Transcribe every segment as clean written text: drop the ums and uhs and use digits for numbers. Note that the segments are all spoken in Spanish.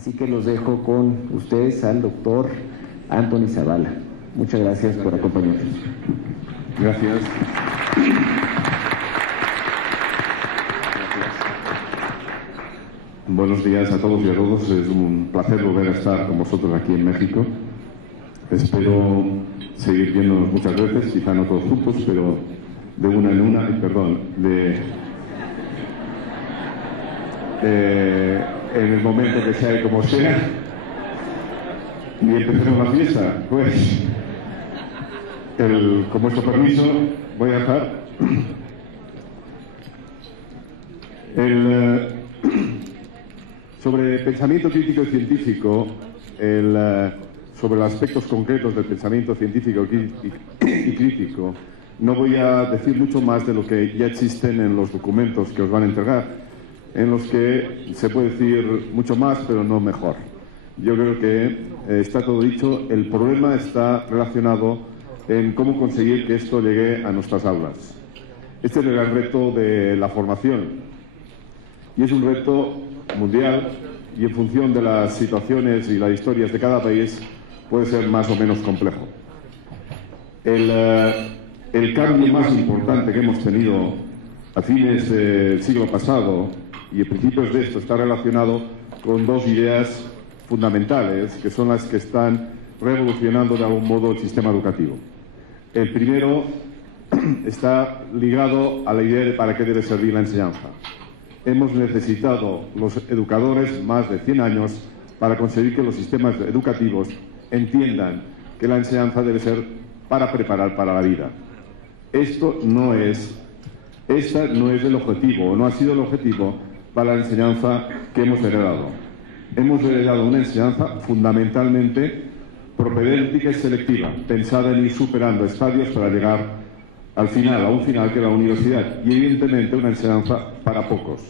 Así que los dejo con ustedes al doctor Anthony Zavala. Muchas gracias por acompañarnos. Gracias. Buenos días a todos y a todos. Es un placer volver a estar con vosotros aquí en México. Espero seguir viéndonos muchas veces, quizá no todos juntos, pero de una en una, en el momento que sea y como sea. Y empecemos la fiesta. Pues, con vuestro permiso, voy a dejar sobre pensamiento crítico y científico, sobre los aspectos concretos del pensamiento científico y crítico. No voy a decir mucho más de lo que ya existen en los documentos que os van a entregar, en los que se puede decir mucho más, pero no mejor. Yo creo que está todo dicho. El problema está relacionado en cómo conseguir que esto llegue a nuestras aulas. Este es el gran reto de la formación. Y es un reto mundial y en función de las situaciones y las historias de cada país puede ser más o menos complejo. El cambio más importante que hemos tenido a fines del siglo pasado y a principios de esto está relacionado con dos ideas fundamentales que son las que están revolucionando de algún modo el sistema educativo. El primero está ligado a la idea de para qué debe servir la enseñanza. Hemos necesitado los educadores más de 100 años para conseguir que los sistemas educativos entiendan que la enseñanza debe ser para preparar para la vida. Esta no es el objetivo, o no ha sido el objetivo para la enseñanza que hemos heredado. Hemos heredado una enseñanza fundamentalmente propedéutica y selectiva, pensada en ir superando estadios para llegar al final, a un final que es la universidad, y evidentemente una enseñanza para pocos.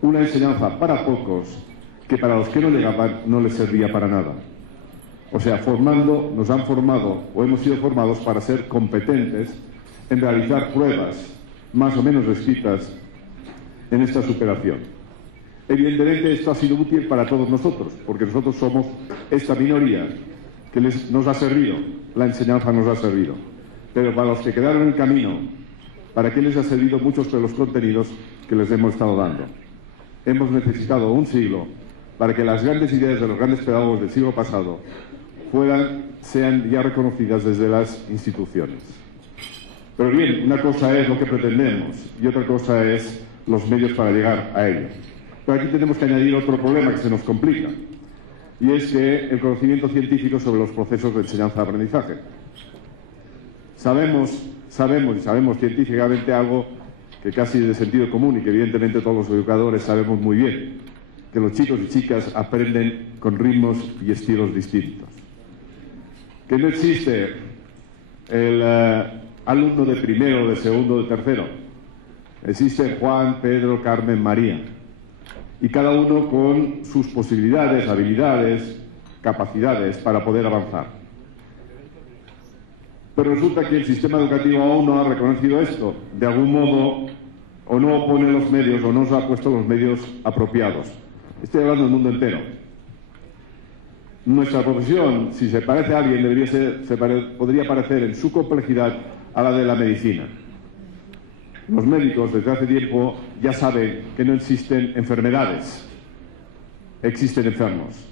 Una enseñanza para pocos que para los que no llegaban no les servía para nada. O sea, nos han formado o hemos sido formados para ser competentes en realizar pruebas más o menos escritas en esta superación. Evidentemente esto ha sido útil para todos nosotros, porque nosotros somos esta minoría que nos ha servido, la enseñanza nos ha servido. Pero para los que quedaron en el camino, ¿para qué les ha servido muchos de los contenidos que les hemos estado dando? Hemos necesitado un siglo para que las grandes ideas de los grandes pedagogos del siglo pasado sean ya reconocidas desde las instituciones. Pero bien, una cosa es lo que pretendemos y otra cosa es los medios para llegar a ello. Pero aquí tenemos que añadir otro problema que se nos complica, y es que el conocimiento científico sobre los procesos de enseñanza-aprendizaje. Sabemos científicamente algo que casi es de sentido común y que evidentemente todos los educadores sabemos muy bien, que los chicos y chicas aprenden con ritmos y estilos distintos. Que no existe el alumno de primero, de segundo, de tercero. Existe Juan, Pedro, Carmen, María. Y cada uno con sus posibilidades, habilidades, capacidades para poder avanzar. Pero resulta que el sistema educativo aún no ha reconocido esto, de algún modo, o no pone los medios, o no se ha puesto los medios apropiados. Estoy hablando del mundo entero. Nuestra profesión, si se parece a alguien, podría parecer en su complejidad a la de la medicina. Los médicos desde hace tiempo ya saben que no existen enfermedades, existen enfermos.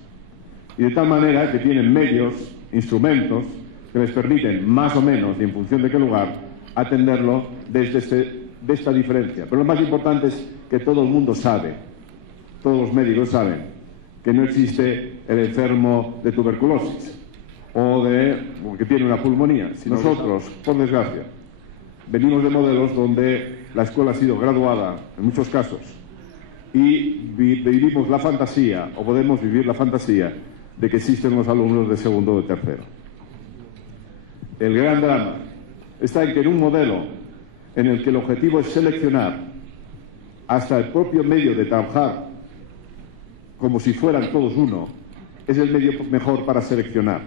Y de tal manera que tienen medios, instrumentos, que les permiten, más o menos, y en función de qué lugar, atenderlo de esta diferencia. Pero lo más importante es que todo el mundo sabe, todos los médicos saben, que no existe el enfermo de tuberculosis o que tiene una pulmonía. Si nosotros, por desgracia, venimos de modelos donde la escuela ha sido graduada, en muchos casos, y vivimos la fantasía, o podemos vivir la fantasía, de que existen los alumnos de segundo o de tercero. El gran drama está en que en un modelo en el que el objetivo es seleccionar hasta el propio medio de trabajar como si fueran todos uno, es el medio mejor para seleccionar.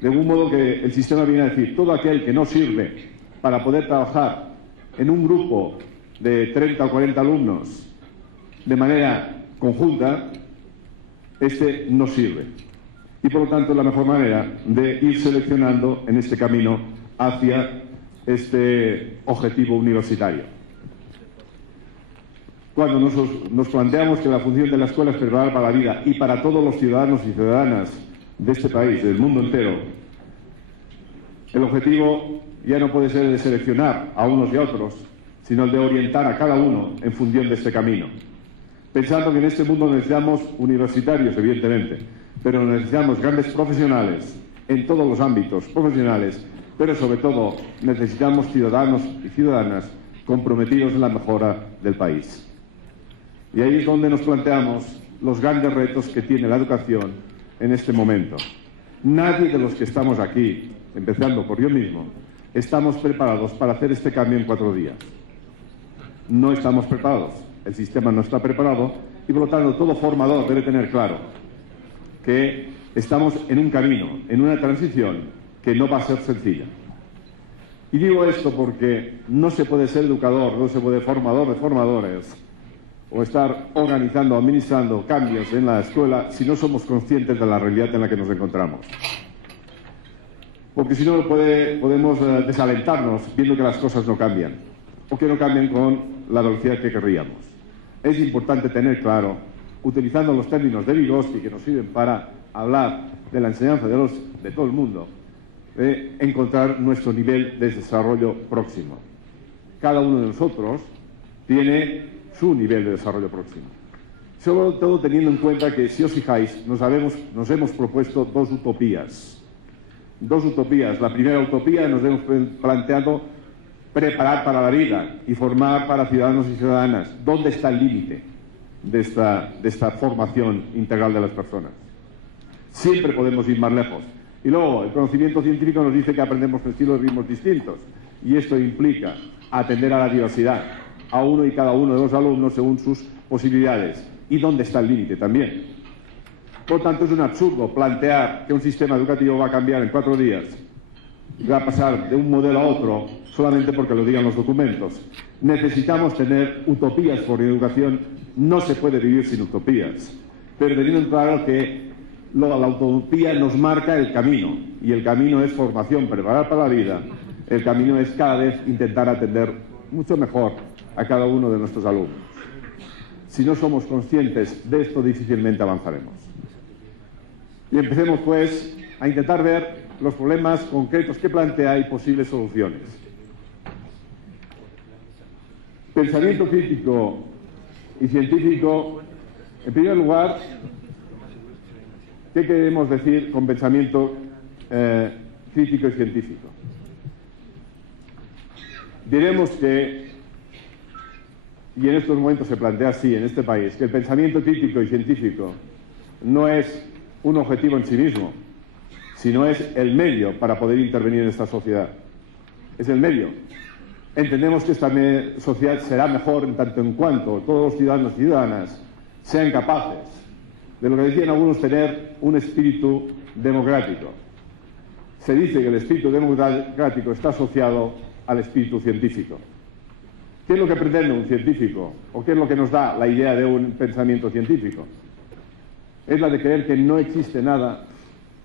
De algún modo que el sistema viene a decir, todo aquel que no sirve para poder trabajar en un grupo de 30 o 40 alumnos de manera conjunta, este no sirve. Y por lo tanto es la mejor manera de ir seleccionando en este camino hacia este objetivo universitario. Cuando nos planteamos que la función de la escuela es preparar para la vida y para todos los ciudadanos y ciudadanas de este país, del mundo entero, el objetivo ya no puede ser el de seleccionar a unos y a otros, sino el de orientar a cada uno en función de este camino. Pensando que en este mundo necesitamos universitarios, evidentemente, pero necesitamos grandes profesionales en todos los ámbitos profesionales, pero sobre todo necesitamos ciudadanos y ciudadanas comprometidos en la mejora del país. Y ahí es donde nos planteamos los grandes retos que tiene la educación en este momento. Nadie de los que estamos aquí, empezando por yo mismo, estamos preparados para hacer este cambio en 4 días. No estamos preparados, el sistema no está preparado y por lo tanto todo formador debe tener claro que estamos en un camino, en una transición que no va a ser sencilla. Y digo esto porque no se puede ser educador, no se puede formador de formadores o estar organizando, administrando cambios en la escuela si no somos conscientes de la realidad en la que nos encontramos. Porque si no podemos desalentarnos viendo que las cosas no cambian o que no cambian con la velocidad que querríamos. Es importante tener claro, utilizando los términos de Vygotsky que nos sirven para hablar de la enseñanza de todo el mundo, de encontrar nuestro nivel de desarrollo próximo. Cada uno de nosotros tiene su nivel de desarrollo próximo. Sobre todo teniendo en cuenta que, si os fijáis, nos hemos propuesto 2 utopías. 2 utopías. La primera utopía nos hemos planteado preparar para la vida y formar para ciudadanos y ciudadanas. ¿Dónde está el límite de esta formación integral de las personas? Siempre podemos ir más lejos. Y luego, el conocimiento científico nos dice que aprendemos en estilos y ritmos distintos. Y esto implica atender a la diversidad, a uno y cada uno de los alumnos según sus posibilidades. ¿Y dónde está el límite también? Por tanto, es un absurdo plantear que un sistema educativo va a cambiar en 4 días y va a pasar de un modelo a otro solamente porque lo digan los documentos. Necesitamos tener utopías por educación. No se puede vivir sin utopías. Pero teniendo claro que la utopía nos marca el camino, y el camino es formación, preparar para la vida. El camino es cada vez intentar atender mucho mejor a cada uno de nuestros alumnos. Si no somos conscientes de esto, difícilmente avanzaremos. Y empecemos, pues, a intentar ver los problemas concretos que plantea y posibles soluciones. Pensamiento crítico y científico. En primer lugar, ¿qué queremos decir con pensamiento crítico y científico? Diremos que, y en estos momentos se plantea así en este país, que el pensamiento crítico y científico no es un objetivo en sí mismo, sino es el medio para poder intervenir en esta sociedad. Es el medio. Entendemos que esta sociedad será mejor en tanto en cuanto todos los ciudadanos y ciudadanas sean capaces de lo que decían algunos, tener un espíritu democrático. Se dice que el espíritu democrático está asociado al espíritu científico. ¿Qué es lo que pretende un científico? ¿O qué es lo que nos da la idea de un pensamiento científico? Es la de creer que no existe nada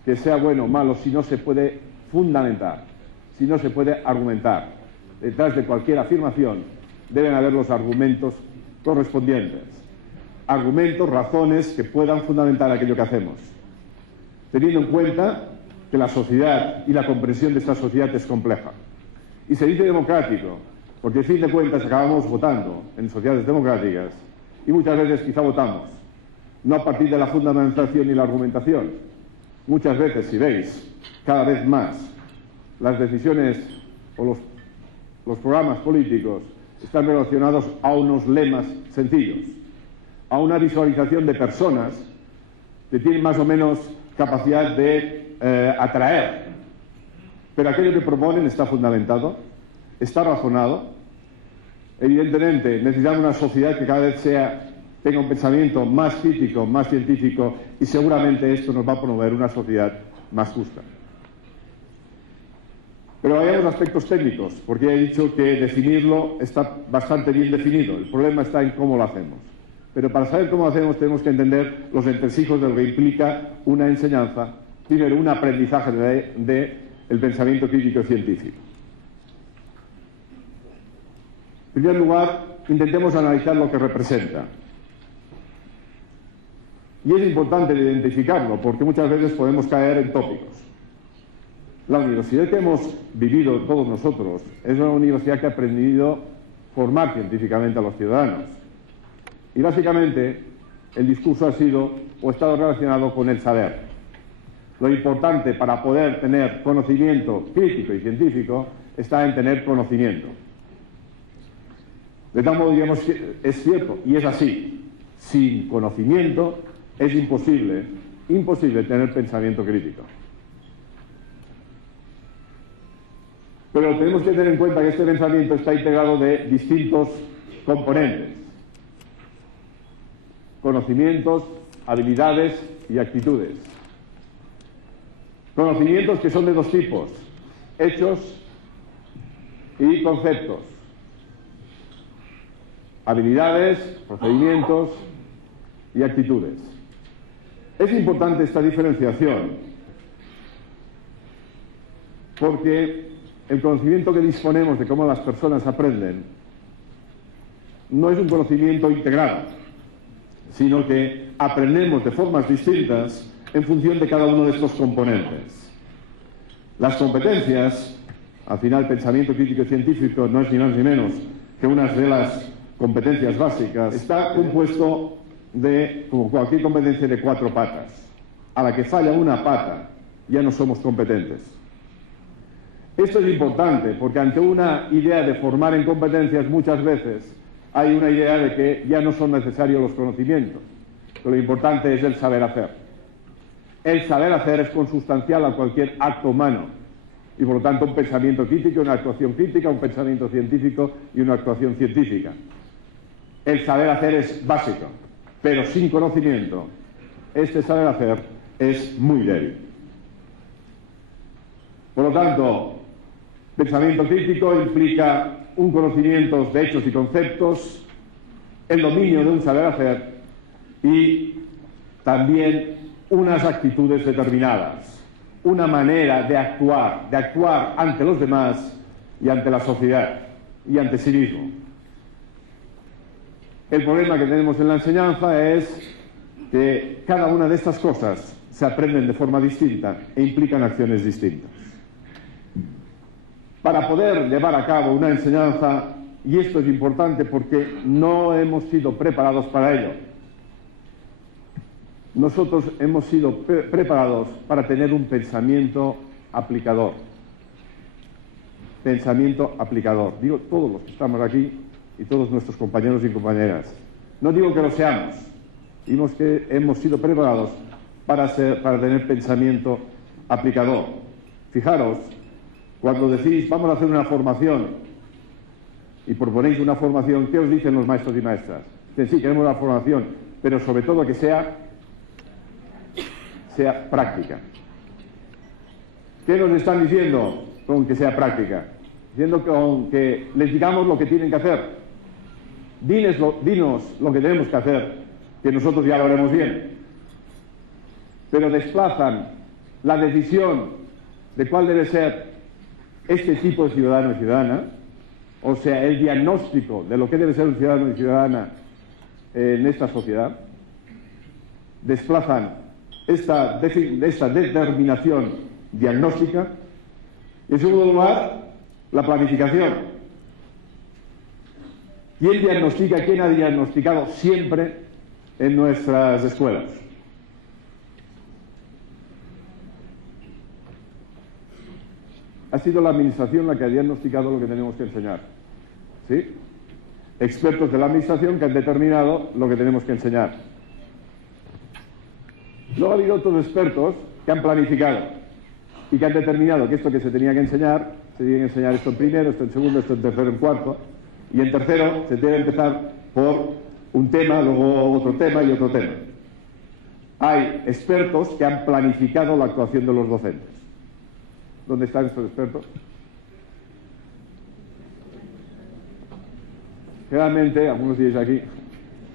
que sea bueno o malo si no se puede fundamentar, si no se puede argumentar. Detrás de cualquier afirmación deben haber los argumentos correspondientes. Argumentos, razones que puedan fundamentar aquello que hacemos. Teniendo en cuenta que la sociedad y la comprensión de esta sociedad es compleja. Y se dice democrático, porque, a fin de cuentas, acabamos votando en sociedades democráticas y muchas veces quizá votamos, no a partir de la fundamentación y la argumentación. Muchas veces, si veis, cada vez más, las decisiones o los programas políticos están relacionados a unos lemas sencillos, a una visualización de personas que tienen más o menos capacidad de atraer. Pero aquello que proponen está fundamentado, está razonado. Evidentemente, necesitamos una sociedad que cada vez tenga un pensamiento más crítico, más científico, y seguramente esto nos va a promover una sociedad más justa. Pero hay algunos aspectos técnicos, porque he dicho que definirlo está bastante bien definido. El problema está en cómo lo hacemos. Pero para saber cómo lo hacemos tenemos que entender los entresijos de lo que implica una enseñanza, primero un aprendizaje del pensamiento crítico científico. En primer lugar, intentemos analizar lo que representa. Y es importante identificarlo, porque muchas veces podemos caer en tópicos. La universidad que hemos vivido todos nosotros es una universidad que ha aprendido a formar científicamente a los ciudadanos. Y básicamente el discurso ha sido o estado relacionado con el saber. Lo importante para poder tener conocimiento crítico y científico está en tener conocimiento. De tal modo, digamos, que es cierto, y es así. Sin conocimiento es imposible tener pensamiento crítico. Pero tenemos que tener en cuenta que este pensamiento está integrado de distintos componentes: conocimientos, habilidades y actitudes. Conocimientos que son de dos tipos: hechos y conceptos. Habilidades, procedimientos y actitudes. Es importante esta diferenciación porque el conocimiento que disponemos de cómo las personas aprenden no es un conocimiento integrado, sino que aprendemos de formas distintas en función de cada uno de estos componentes. Las competencias, al final el pensamiento crítico y científico no es ni más ni menos que una de las competencias básicas, está compuesto de, como cualquier competencia, de 4 patas. A la que falla una pata, ya no somos competentes. Esto es importante, porque ante una idea de formar en competencias, muchas veces hay una idea de que ya no son necesarios los conocimientos, que lo importante es el saber hacer. El saber hacer es consustancial a cualquier acto humano, y por lo tanto un pensamiento crítico, una actuación crítica, un pensamiento científico y una actuación científica. El saber hacer es básico, pero sin conocimiento, este saber hacer es muy débil. Por lo tanto, pensamiento crítico implica un conocimiento de hechos y conceptos, el dominio de un saber hacer y también unas actitudes determinadas, una manera de actuar ante los demás y ante la sociedad y ante sí mismo. El problema que tenemos en la enseñanza es que cada una de estas cosas se aprenden de forma distinta e implican acciones distintas. Para poder llevar a cabo una enseñanza, y esto es importante porque no hemos sido preparados para ello, nosotros hemos sido preparados para tener un pensamiento aplicador. Pensamiento aplicador. Digo todos los que estamos aquí y todos nuestros compañeros y compañeras. No digo que lo seamos, digo que hemos sido preparados para tener pensamiento aplicador. Fijaros, cuando decís vamos a hacer una formación y proponéis una formación, ¿qué os dicen los maestros y maestras? Dicen, sí, queremos una formación, pero sobre todo que sea práctica. ¿Qué nos están diciendo con que sea práctica? Diciendo con que les digamos lo que tienen que hacer. Dinos lo que tenemos que hacer, que nosotros ya lo haremos bien. Pero desplazan la decisión de cuál debe ser este tipo de ciudadano y ciudadana, o sea, el diagnóstico de lo que debe ser un ciudadano y ciudadana en esta sociedad, desplazan esta determinación diagnóstica. Y en segundo lugar, la planificación. ¿Quién diagnostica? ¿Quién ha diagnosticado siempre en nuestras escuelas? Ha sido la administración la que ha diagnosticado lo que tenemos que enseñar. ¿Sí? Expertos de la administración que han determinado lo que tenemos que enseñar. Luego ha habido otros expertos que han planificado y que han determinado que esto que se tenía que enseñar esto en primero, esto en segundo, esto en tercero, en cuarto, y en tercero se debe empezar por un tema, luego otro tema y otro tema. Hay expertos que han planificado la actuación de los docentes. ¿Dónde están estos expertos? Generalmente, algunos días aquí,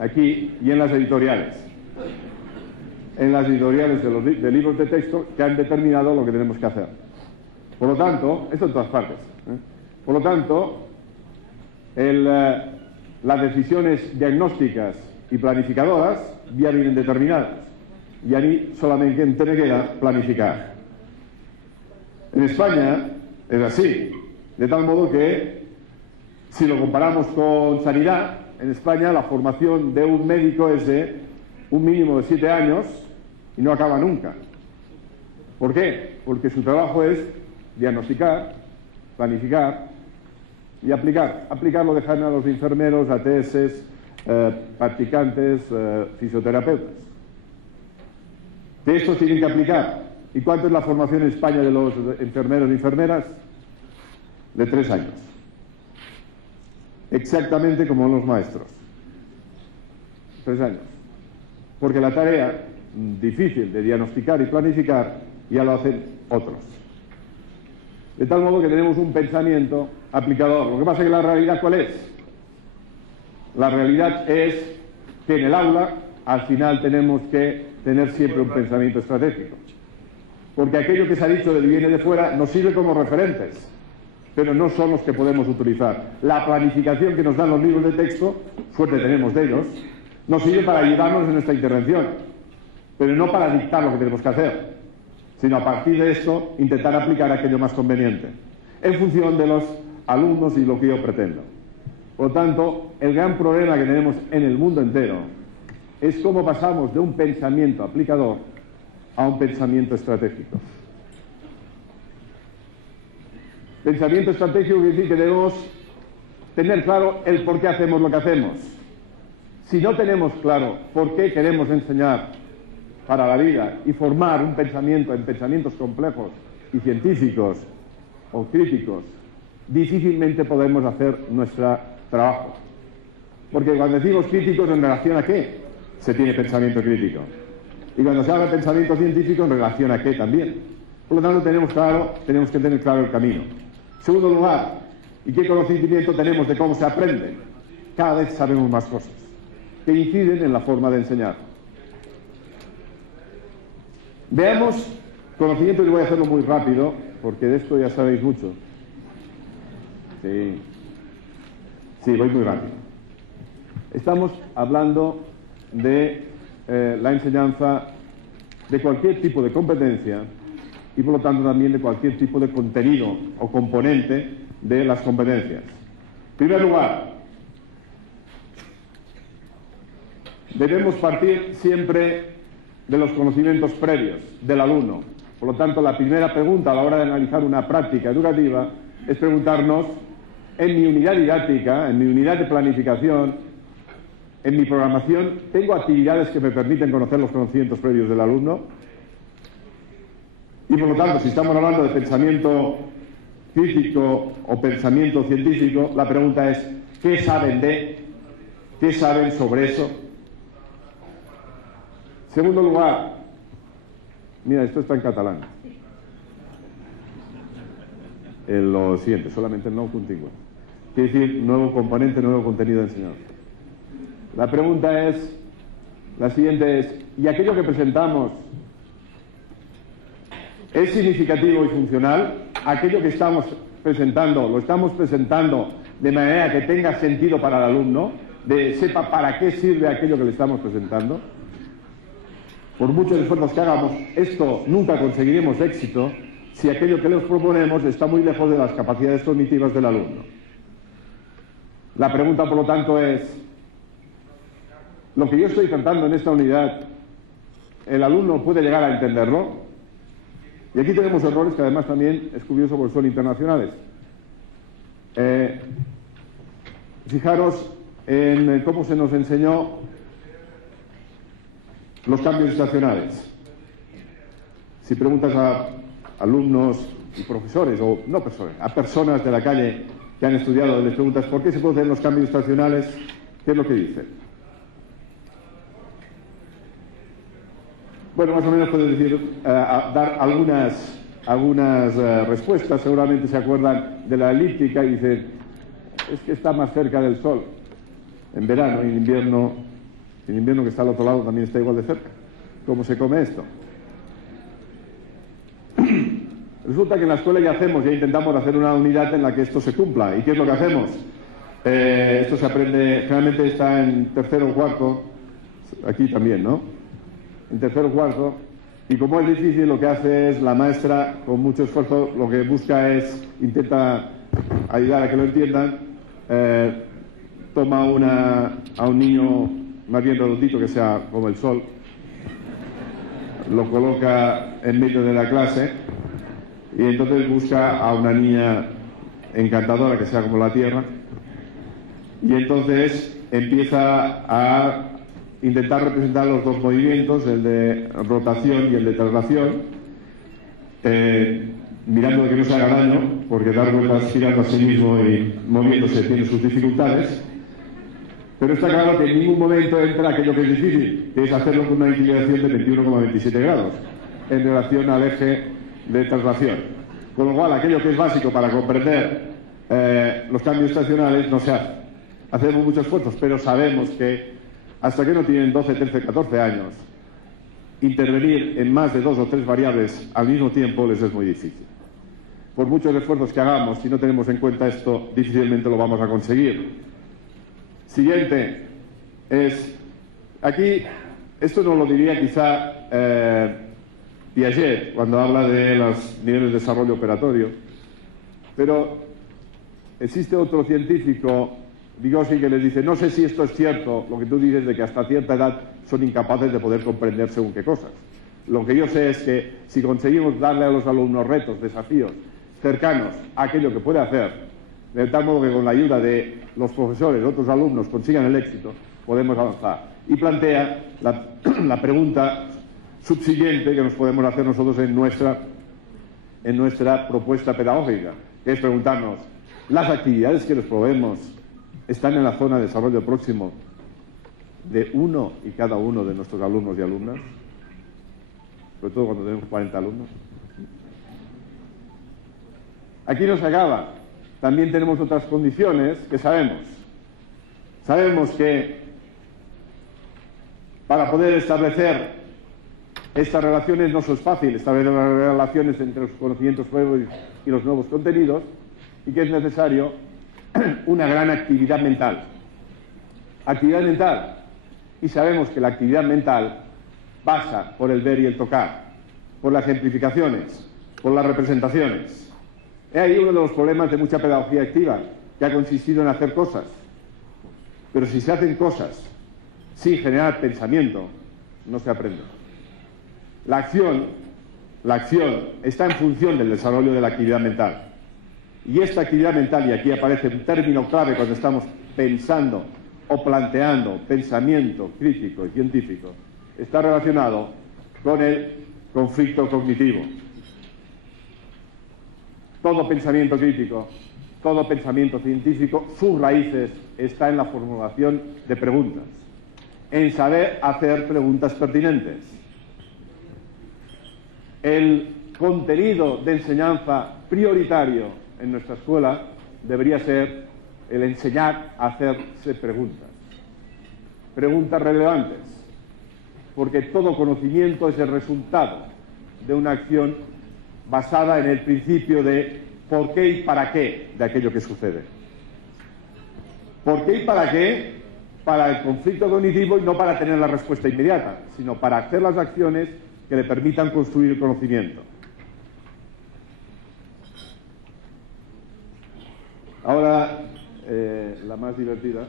aquí y en las editoriales. En las editoriales de libros de texto que han determinado lo que tenemos que hacer. Por lo tanto, esto en todas partes. Por lo tanto, las decisiones diagnósticas y planificadoras ya vienen determinadas. Y ahí solamente te queda planificar. En España es así, de tal modo que si lo comparamos con sanidad, en España la formación de un médico es de un mínimo de 7 años y no acaba nunca. ¿Por qué? Porque su trabajo es diagnosticar, planificar y aplicar. Aplicar lo dejan a los enfermeros, ATS, practicantes, fisioterapeutas. De estos tienen que aplicar. ¿Y cuánto es la formación en España de los enfermeros y enfermeras? De 3 años. Exactamente como los maestros. 3 años. Porque la tarea difícil de diagnosticar y planificar ya lo hacen otros. De tal modo que tenemos un pensamiento aplicador. Lo que pasa es que la realidad, ¿cuál es? La realidad es que en el aula al final tenemos que tener siempre un pensamiento estratégico. Porque aquello que se ha dicho de viene de fuera nos sirve como referentes, pero no son los que podemos utilizar. La planificación que nos dan los libros de texto, suerte tenemos de ellos, nos sirve para ayudarnos en nuestra intervención, pero no para dictar lo que tenemos que hacer, sino a partir de esto intentar aplicar aquello más conveniente, en función de los alumnos y lo que yo pretendo. Por lo tanto, el gran problema que tenemos en el mundo entero es cómo pasamos de un pensamiento aplicador a un pensamiento estratégico. Pensamiento estratégico quiere decir que debemos tener claro el por qué hacemos lo que hacemos. Si no tenemos claro por qué queremos enseñar para la vida y formar un pensamiento en pensamientos complejos y científicos o críticos, difícilmente podemos hacer nuestro trabajo. Porque cuando decimos críticos, ¿en relación a qué se tiene pensamiento crítico? Y cuando se habla de pensamiento científico, ¿en relación a qué también? Por lo tanto, tenemos que tener claro el camino. En segundo lugar, ¿y qué conocimiento tenemos de cómo se aprende? Cada vez sabemos más cosas que inciden en la forma de enseñar. Veamos conocimiento, y voy a hacerlo muy rápido, porque de esto ya sabéis mucho. Sí, voy muy rápido. Estamos hablando de la enseñanza de cualquier tipo de competencia y por lo tanto también de cualquier tipo de contenido o componente de las competencias. En primer lugar, debemos partir siempre de los conocimientos previos del alumno. Por lo tanto, la primera pregunta a la hora de analizar una práctica educativa es preguntarnos, en mi unidad didáctica, en mi unidad de planificación, en mi programación, ¿tengo actividades que me permiten conocer los conocimientos previos del alumno? Y por lo tanto, si estamos hablando de pensamiento crítico o pensamiento científico, la pregunta es, ¿qué saben qué saben sobre eso? Segundo lugar, mira, esto está en catalán. Lo siguiente, solamente el nou contingut. Quiere decir, nuevo componente, nuevo contenido de enseñanza. La pregunta es, la siguiente es, ¿y aquello que presentamos es significativo y funcional? ¿Aquello que estamos presentando, lo estamos presentando de manera que tenga sentido para el alumno, de sepa para qué sirve aquello que le estamos presentando? Por muchos esfuerzos que hagamos, esto nunca conseguiremos éxito si aquello que les proponemos está muy lejos de las capacidades cognitivas del alumno. La pregunta, por lo tanto, es, lo que yo estoy tratando en esta unidad, ¿el alumno puede llegar a entenderlo? Y aquí tenemos errores que además también es curioso porque son internacionales. Fijaros en cómo se nos enseñó los cambios estacionales. Si preguntas a alumnos y profesores, o no profesores, a personas de la calle que han estudiado, les preguntas ¿por qué se producen los cambios estacionales? ¿Qué es lo que dicen? Bueno, más o menos puedes decir, dar algunas respuestas. Seguramente se acuerdan de la elíptica y dicen, es que está más cerca del sol en verano y en invierno Si el invierno que está al otro lado también está igual de cerca. ¿Cómo se come esto? Resulta que en la escuela ya intentamos hacer una unidad en la que esto se cumpla. ¿Y qué es lo que hacemos? Esto se aprende, generalmente está en tercero o cuarto, aquí también, ¿no? En tercero o cuarto, y como es difícil, lo que hace es la maestra, con mucho esfuerzo, lo que busca es, intenta ayudar a que lo entiendan, toma a un niño más bien redondito, que sea como el sol, lo coloca en medio de la clase, y entonces busca a una niña encantadora, que sea como la tierra, y entonces empieza a intentar representar los dos movimientos, el de rotación y el de traslación, mirando de que no se haga daño, porque dar vueltas girando a sí mismo y moviéndose tiene sus dificultades, pero está claro que en ningún momento entra aquello que es difícil, que es hacerlo con una inclinación de 21,27 grados en relación al eje de traslación. Con lo cual, aquello que es básico para comprender los cambios estacionales no se hace. Hacemos muchos esfuerzos, pero sabemos que hasta que no tienen 12, 13, 14 años, intervenir en más de 2 o 3 variables al mismo tiempo les es muy difícil. Por muchos esfuerzos que hagamos, si no tenemos en cuenta esto, difícilmente lo vamos a conseguir. Siguiente es, aquí, esto nos lo diría quizá Piaget cuando habla de los niveles de desarrollo operatorio, pero existe otro científico, Vygotsky, que les dice, no sé si esto es cierto, lo que tú dices de que hasta cierta edad son incapaces de poder comprender según qué cosas. Lo que yo sé es que si conseguimos darle a los alumnos retos, desafíos cercanos a aquello que puede hacer, de tal modo que con la ayuda de los profesores, otros alumnos consigan el éxito, podemos avanzar. Y plantea la pregunta subsiguiente que nos podemos hacer nosotros en nuestra propuesta pedagógica, que es preguntarnos, ¿las actividades que les proveemos están en la zona de desarrollo próximo de uno y cada uno de nuestros alumnos y alumnas? Sobre todo cuando tenemos 40 alumnos. Aquí no se acaba. También tenemos otras condiciones que sabemos. Sabemos que para poder establecer estas relaciones no es fácil, establecer las relaciones entre los conocimientos previos y los nuevos contenidos, y que es necesario una gran actividad mental. Actividad mental. Y sabemos que la actividad mental pasa por el ver y el tocar, por las ejemplificaciones, por las representaciones. He ahí uno de los problemas de mucha pedagogía activa, que ha consistido en hacer cosas. Pero si se hacen cosas sin generar pensamiento, no se aprende. La acción está en función del desarrollo de la actividad mental. Y esta actividad mental, y aquí aparece un término clave cuando estamos pensando o planteando pensamiento crítico y científico, está relacionado con el conflicto cognitivo. Todo pensamiento crítico, todo pensamiento científico, sus raíces está en la formulación de preguntas, en saber hacer preguntas pertinentes. El contenido de enseñanza prioritario en nuestra escuela debería ser el enseñar a hacerse preguntas. Preguntas relevantes, porque todo conocimiento es el resultado de una acción basada en el principio de por qué y para qué de aquello que sucede. ¿Por qué y para qué? Para el conflicto cognitivo y no para tener la respuesta inmediata, sino para hacer las acciones que le permitan construir el conocimiento. Ahora, la más divertida,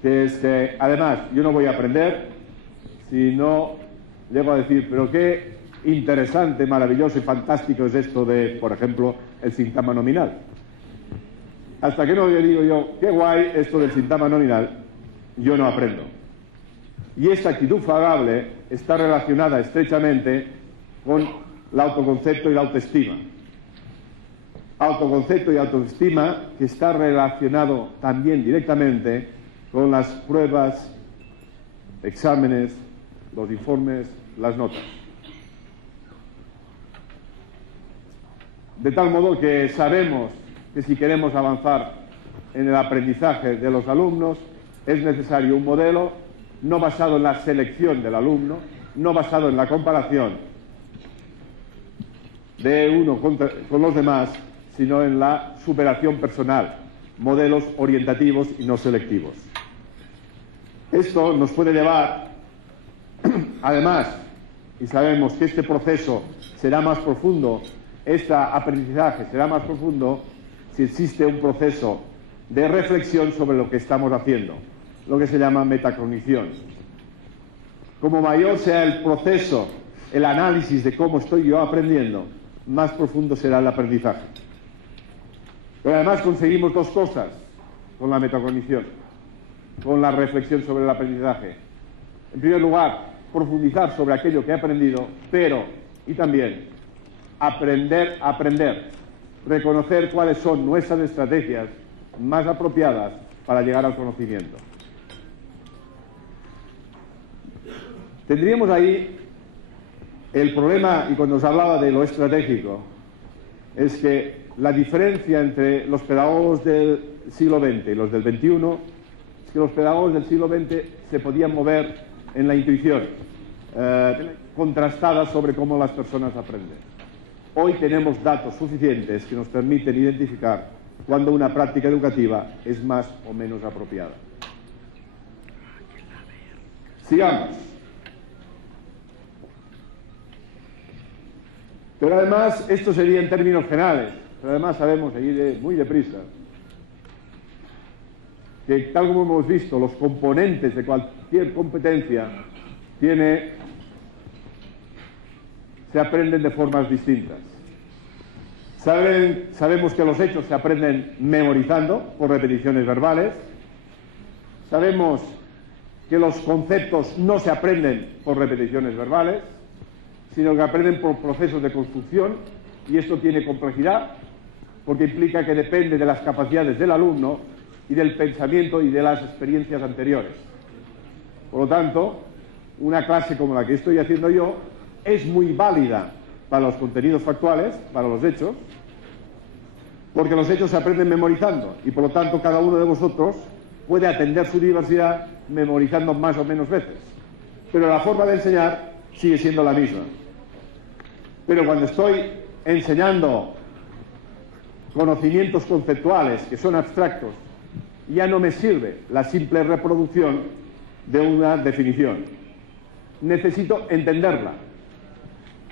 que es que, además, yo no voy a aprender si no llego a decir, pero qué interesante, maravilloso y fantástico es esto de, por ejemplo, el sintagma nominal. Hasta que no le digo yo, qué guay esto del sintagma nominal, yo no aprendo. Y esta actitud favorable está relacionada estrechamente con el autoconcepto y la autoestima. Autoconcepto y autoestima que está relacionado también directamente con las pruebas, exámenes, los informes, las notas. De tal modo que sabemos que si queremos avanzar en el aprendizaje de los alumnos es necesario un modelo no basado en la selección del alumno, no basado en la comparación de uno con los demás, sino en la superación personal, modelos orientativos y no selectivos. Esto nos puede llevar, además, y sabemos que este proceso será más profundo, este aprendizaje será más profundo si existe un proceso de reflexión sobre lo que estamos haciendo, lo que se llama metacognición. Como mayor sea el proceso, el análisis de cómo estoy yo aprendiendo, más profundo será el aprendizaje. Pero además conseguimos dos cosas con la metacognición, con la reflexión sobre el aprendizaje. En primer lugar, profundizar sobre aquello que he aprendido, pero, y también, aprender a aprender, reconocer cuáles son nuestras estrategias más apropiadas para llegar al conocimiento. Tendríamos ahí el problema, y cuando os hablaba de lo estratégico, es que la diferencia entre los pedagogos del siglo XX y los del XXI es que los pedagogos del siglo XX se podían mover en la intuición contrastada sobre cómo las personas aprenden. Hoy tenemos datos suficientes que nos permiten identificar cuando una práctica educativa es más o menos apropiada. Sigamos. Pero además, esto sería en términos generales, pero además sabemos, seguir muy deprisa, que tal como hemos visto, los componentes de cualquier competencia se aprenden de formas distintas. Sabemos que los hechos se aprenden memorizando, por repeticiones verbales. Sabemos que los conceptos no se aprenden por repeticiones verbales, sino que aprenden por procesos de construcción, y esto tiene complejidad, porque implica que depende de las capacidades del alumno y del pensamiento y de las experiencias anteriores. Por lo tanto, una clase como la que estoy haciendo yo es muy válida para los contenidos factuales, para los hechos, porque los hechos se aprenden memorizando, y por lo tanto cada uno de vosotros puede atender su diversidad memorizando más o menos veces. Pero la forma de enseñar sigue siendo la misma. Pero cuando estoy enseñando conocimientos conceptuales que son abstractos, ya no me sirve la simple reproducción de una definición. Necesito entenderla.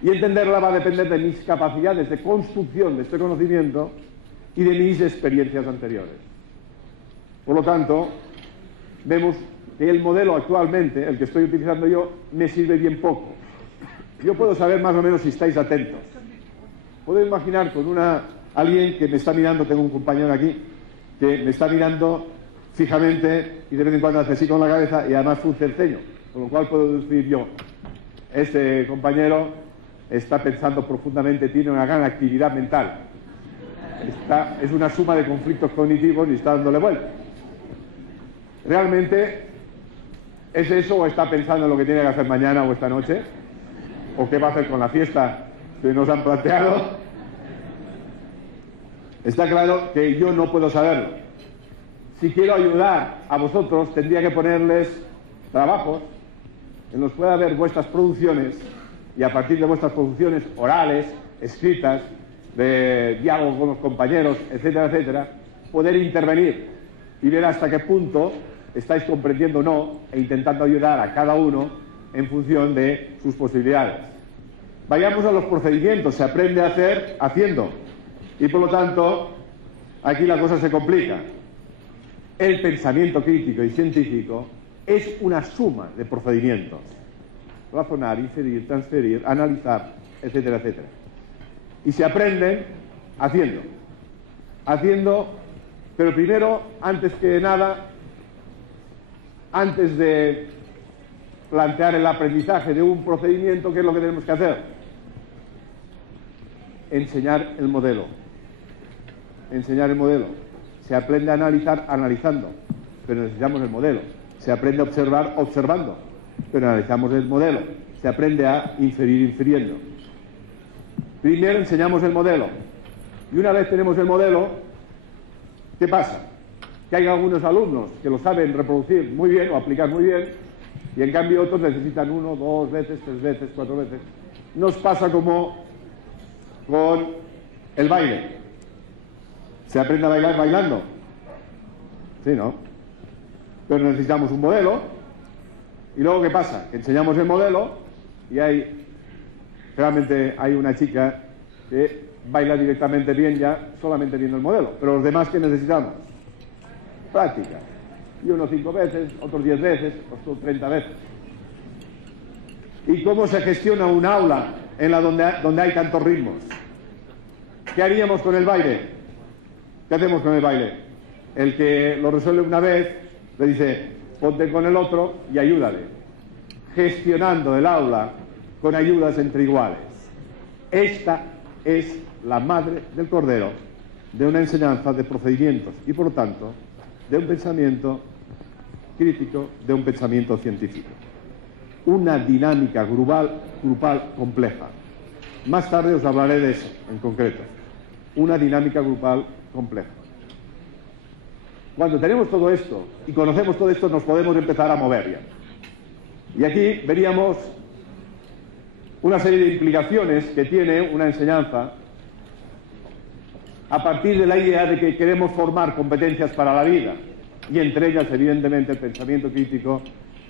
Y entenderla va a depender de mis capacidades de construcción de este conocimiento y de mis experiencias anteriores. Por lo tanto, vemos que el modelo actualmente, el que estoy utilizando yo, me sirve bien poco. Yo puedo saber más o menos si estáis atentos. Puedo imaginar con alguien que me está mirando, tengo un compañero aquí, que me está mirando fijamente y de vez en cuando hace así con la cabeza y además frunce el ceño, con lo cual puedo decir yo, este compañero está pensando profundamente, tiene una gran actividad mental. Es una suma de conflictos cognitivos y está dándole vuelta. ¿Realmente es eso o está pensando en lo que tiene que hacer mañana o esta noche? ¿O qué va a hacer con la fiesta que nos han planteado? Está claro que yo no puedo saberlo. Si quiero ayudar a vosotros, tendría que ponerles trabajos en los que pueda ver vuestras producciones y a partir de vuestras producciones orales, escritas, de diálogo con los compañeros, etcétera, etcétera, poder intervenir y ver hasta qué punto estáis comprendiendo o no e intentando ayudar a cada uno en función de sus posibilidades. Vayamos a los procedimientos. Se aprende a hacer haciendo y por lo tanto aquí la cosa se complica. El pensamiento crítico y científico es una suma de procedimientos: razonar, inferir, transferir, analizar, etcétera, etcétera. Y se aprenden haciendo. Haciendo, pero primero, antes que nada, antes de plantear el aprendizaje de un procedimiento, ¿qué es lo que tenemos que hacer? Enseñar el modelo. Enseñar el modelo. Se aprende a analizar analizando, pero necesitamos el modelo. Se aprende a observar observando, pero analizamos el modelo. Se aprende a inferir infiriendo. Primero enseñamos el modelo. Y una vez tenemos el modelo, ¿qué pasa? Que hay algunos alumnos que lo saben reproducir muy bien o aplicar muy bien, Y en cambio otros necesitan 1, 2 veces, 3 veces, 4 veces. Nos pasa como con el baile. ¿Se aprende a bailar bailando? Sí, ¿no? Pero necesitamos un modelo. Y luego, ¿qué pasa? Que enseñamos el modelo y realmente hay una chica que baila directamente bien ya solamente viendo el modelo. Pero los demás, ¿qué necesitamos? Práctica. Y unos 5 veces, otros 10 veces, otros 30 veces. ¿Y cómo se gestiona un aula en la donde hay tantos ritmos? ¿Qué haríamos con el baile? ¿Qué hacemos con el baile? El que lo resuelve una vez le dice, ponte con el otro y ayúdale. Gestionando el aula con ayudas entre iguales. Esta es la madre del cordero de una enseñanza de procedimientos y, por lo tanto, de un pensamiento crítico, de un pensamiento científico. Una dinámica grupal compleja. Más tarde os hablaré de eso, en concreto. Una dinámica grupal compleja. Cuando tenemos todo esto y conocemos todo esto, nos podemos empezar a mover ya. Y aquí veríamos una serie de implicaciones que tiene una enseñanza a partir de la idea de que queremos formar competencias para la vida, y entre ellas, evidentemente, el pensamiento crítico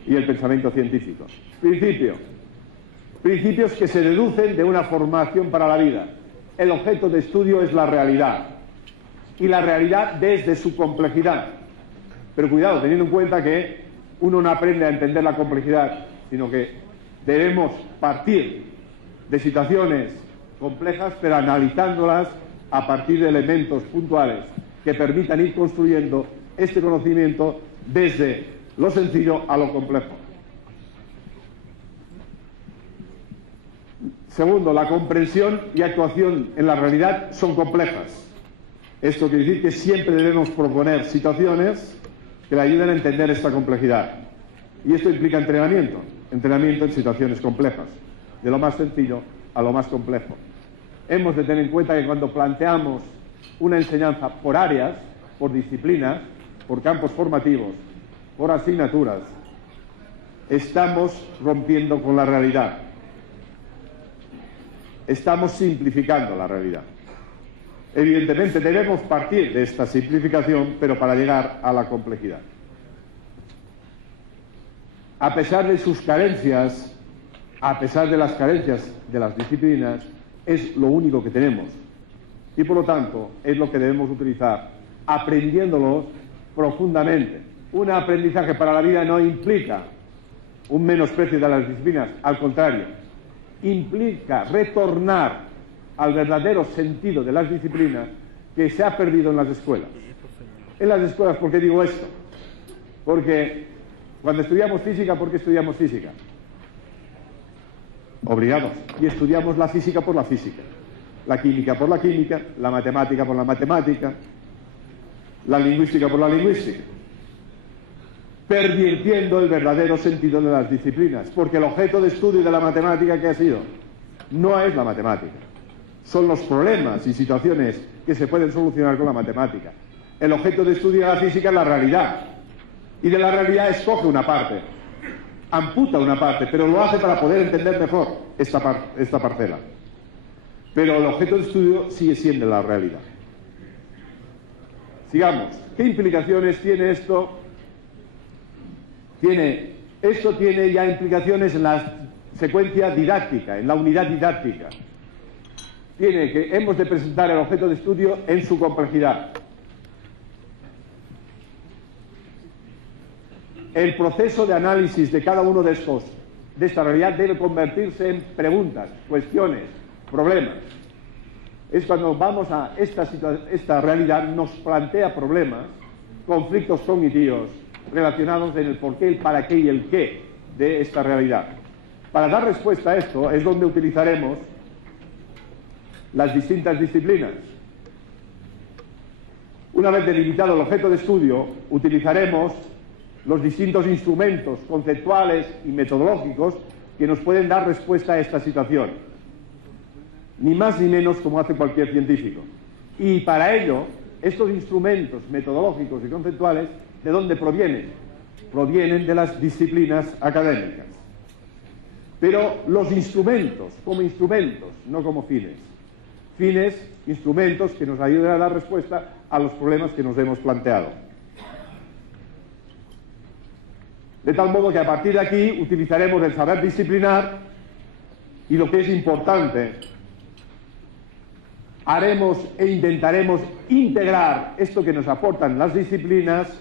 y el pensamiento científico. Principios que se deducen de una formación para la vida. El objeto de estudio es la realidad, y la realidad desde su complejidad. Pero cuidado, teniendo en cuenta que uno no aprende a entender la complejidad, sino que debemos partir de situaciones complejas, pero analizándolas a partir de elementos puntuales que permitan ir construyendo este conocimiento desde lo sencillo a lo complejo. Segundo, la comprensión y actuación en la realidad son complejas. Esto quiere decir que siempre debemos proponer situaciones que le ayuden a entender esta complejidad. Y esto implica entrenamiento en situaciones complejas, de lo más sencillo a lo más complejo. Hemos de tener en cuenta que cuando planteamos una enseñanza por áreas, por disciplinas, por campos formativos, por asignaturas, estamos rompiendo con la realidad. Estamos simplificando la realidad. Evidentemente debemos partir de esta simplificación, pero para llegar a la complejidad. A pesar de sus carencias, a pesar de las carencias de las disciplinas, es lo único que tenemos. Y por lo tanto, es lo que debemos utilizar, aprendiéndolo profundamente. Un aprendizaje para la vida no implica un menosprecio de las disciplinas, al contrario, implica retornar al verdadero sentido de las disciplinas que se ha perdido en las escuelas. En las escuelas, ¿por qué digo esto? Porque cuando estudiamos física, ¿por qué estudiamos física? Obligados. Y estudiamos la física por la física, la química por la química, la matemática por la matemática, la lingüística por la lingüística, pervirtiendo el verdadero sentido de las disciplinas, porque el objeto de estudio de la matemática, ¿qué ha sido? No es la matemática, son los problemas y situaciones que se pueden solucionar con la matemática. El objeto de estudio de la física es la realidad, y de la realidad escoge una parte, amputa una parte, pero lo hace para poder entender mejor esta parcela. Pero el objeto de estudio sigue siendo la realidad. Sigamos. ¿Qué implicaciones tiene esto? Esto tiene ya implicaciones en la secuencia didáctica, en la unidad didáctica. Tiene que hemos de presentar el objeto de estudio en su complejidad. El proceso de análisis de cada uno de esta realidad debe convertirse en preguntas, cuestiones, problemas. Es cuando vamos a esta realidad, nos plantea problemas, conflictos cognitivos relacionados en el porqué, el para qué y el qué de esta realidad. Para dar respuesta a esto es donde utilizaremos las distintas disciplinas. Una vez delimitado el objeto de estudio, utilizaremos los distintos instrumentos conceptuales y metodológicos que nos pueden dar respuesta a esta situación. Ni más ni menos como hace cualquier científico. Y para ello, estos instrumentos metodológicos y conceptuales, ¿de dónde provienen? provienen de las disciplinas académicas. Pero los instrumentos, como instrumentos, no como fines. Fines, instrumentos que nos ayuden a dar respuesta a los problemas que nos hemos planteado. De tal modo que a partir de aquí utilizaremos el saber disciplinar y, lo que es importante, haremos e intentaremos integrar esto que nos aportan las disciplinas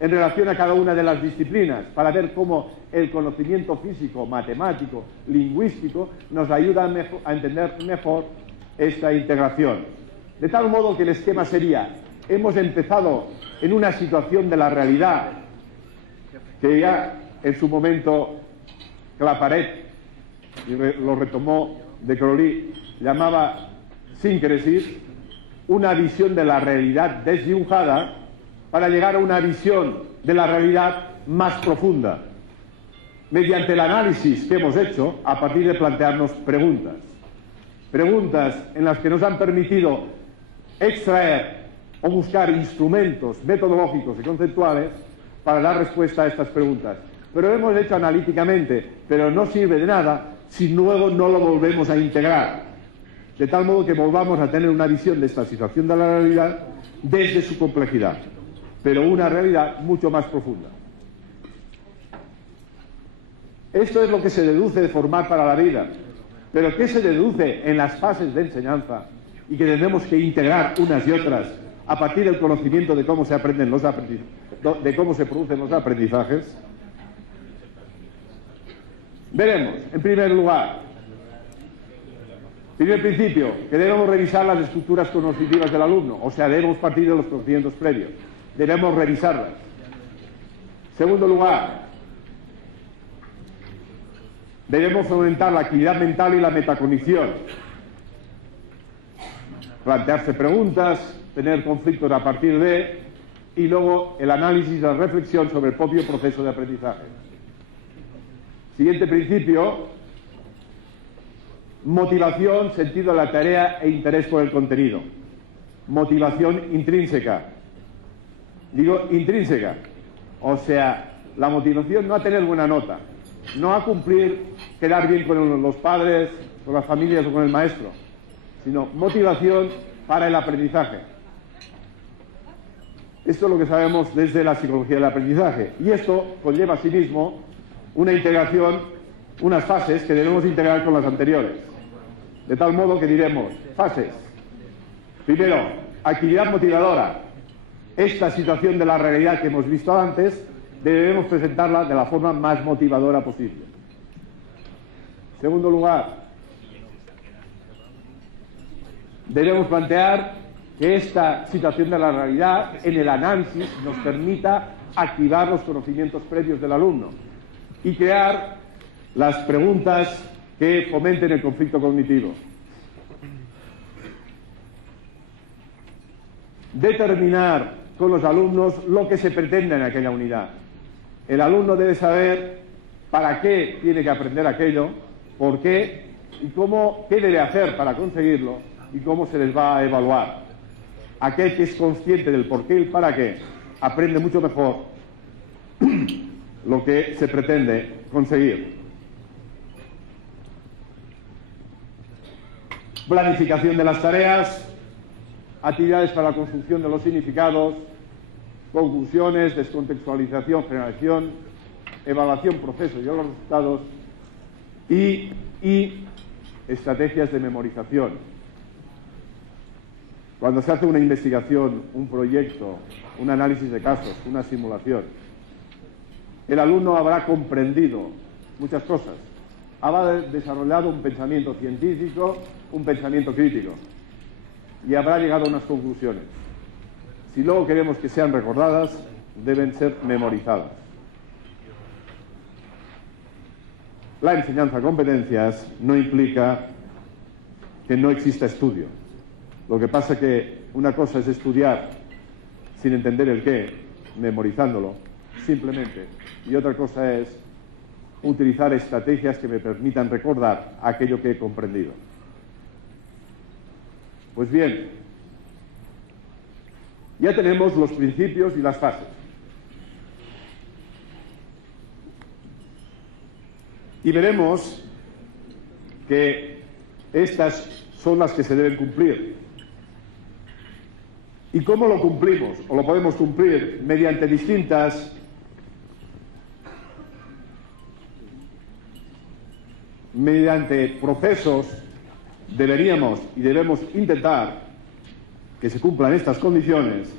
en relación a cada una de las disciplinas, para ver cómo el conocimiento físico, matemático, lingüístico nos ayuda a entender mejor esta integración. De tal modo que el esquema sería: hemos empezado en una situación de la realidad que ya en su momento Claparet, y lo retomó de Crowley, llamaba síncresis, una visión de la realidad desdibujada, para llegar a una visión de la realidad más profunda, mediante el análisis que hemos hecho a partir de plantearnos preguntas. Preguntas en las que nos han permitido extraer o buscar instrumentos metodológicos y conceptuales para dar respuesta a estas preguntas. Pero lo hemos hecho analíticamente, pero no sirve de nada si luego no lo volvemos a integrar. De tal modo que volvamos a tener una visión de esta situación de la realidad desde su complejidad, pero una realidad mucho más profunda. Esto es lo que se deduce de formar para la vida. Pero ¿qué se deduce en las fases de enseñanza y que tenemos que integrar unas y otras a partir del conocimiento de cómo se aprenden de cómo se producen los aprendizajes? Veremos, en primer lugar, primer principio, que debemos revisar las estructuras cognitivas del alumno, o sea, debemos partir de los conocimientos previos, debemos revisarlas. Segundo lugar, debemos fomentar la actividad mental y la metacognición, plantearse preguntas, tener conflictos a partir de, y luego el análisis y la reflexión sobre el propio proceso de aprendizaje. Siguiente principio: motivación, sentido de la tarea e interés por el contenido. Motivación intrínseca. Digo intrínseca, o sea, la motivación no a tener buena nota, no a cumplir, quedar bien con los padres, con las familias o con el maestro, sino motivación para el aprendizaje. Esto es lo que sabemos desde la psicología del aprendizaje, y esto conlleva a sí mismo una integración, unas fases que debemos integrar con las anteriores. De tal modo que diremos: fases. Primero, actividad motivadora. Esta situación de la realidad que hemos visto antes debemos presentarla de la forma más motivadora posible. Segundo lugar, debemos plantear que esta situación de la realidad en el análisis nos permita activar los conocimientos previos del alumno y crear las preguntas que fomenten el conflicto cognitivo. Determinar con los alumnos lo que se pretende en aquella unidad. El alumno debe saber para qué tiene que aprender aquello, por qué y cómo, qué debe hacer para conseguirlo y cómo se les va a evaluar. Aquel que es consciente del por qué y el para qué aprende mucho mejor lo que se pretende conseguir. Planificación de las tareas, actividades para la construcción de los significados, conclusiones, descontextualización, generación, evaluación, procesos y los resultados y estrategias de memorización. Cuando se hace una investigación, un proyecto, un análisis de casos, una simulación, el alumno habrá comprendido muchas cosas, habrá desarrollado un pensamiento científico, un pensamiento crítico y habrá llegado a unas conclusiones. Si luego queremos que sean recordadas, deben ser memorizadas. La enseñanza de competencias no implica que no exista estudio. Lo que pasa es que una cosa es estudiar sin entender el qué, memorizándolo, simplemente, y otra cosa es utilizar estrategias que me permitan recordar aquello que he comprendido. Pues bien, ya tenemos los principios y las fases. Y veremos que estas son las que se deben cumplir. ¿Y cómo lo cumplimos? O lo podemos cumplir mediante mediante procesos. Deberíamos y debemos intentar que se cumplan estas condiciones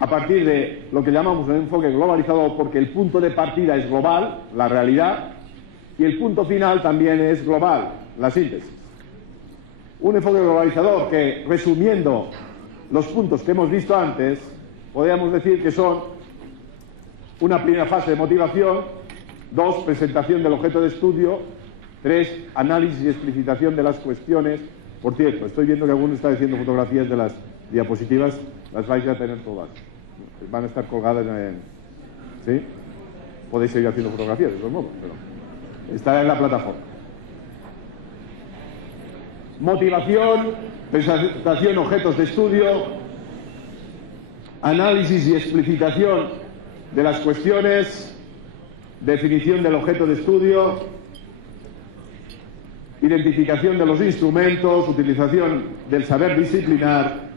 a partir de lo que llamamos un enfoque globalizador, porque el punto de partida es global, la realidad, y el punto final también es global, la síntesis. Un enfoque globalizador que, resumiendo los puntos que hemos visto antes, podríamos decir que son una primera fase de motivación, 2, presentación del objeto de estudio, 3, análisis y explicitación de las cuestiones. Por cierto, estoy viendo que alguno está haciendo fotografías de las diapositivas, las vais a tener todas. Van a estar colgadas en... ¿Sí? Podéis seguir haciendo fotografías, de todos modos, pero estará en la plataforma. Motivación, presentación, objetos de estudio, análisis y explicitación de las cuestiones, definición del objeto de estudio, identificación de los instrumentos, utilización del saber disciplinar,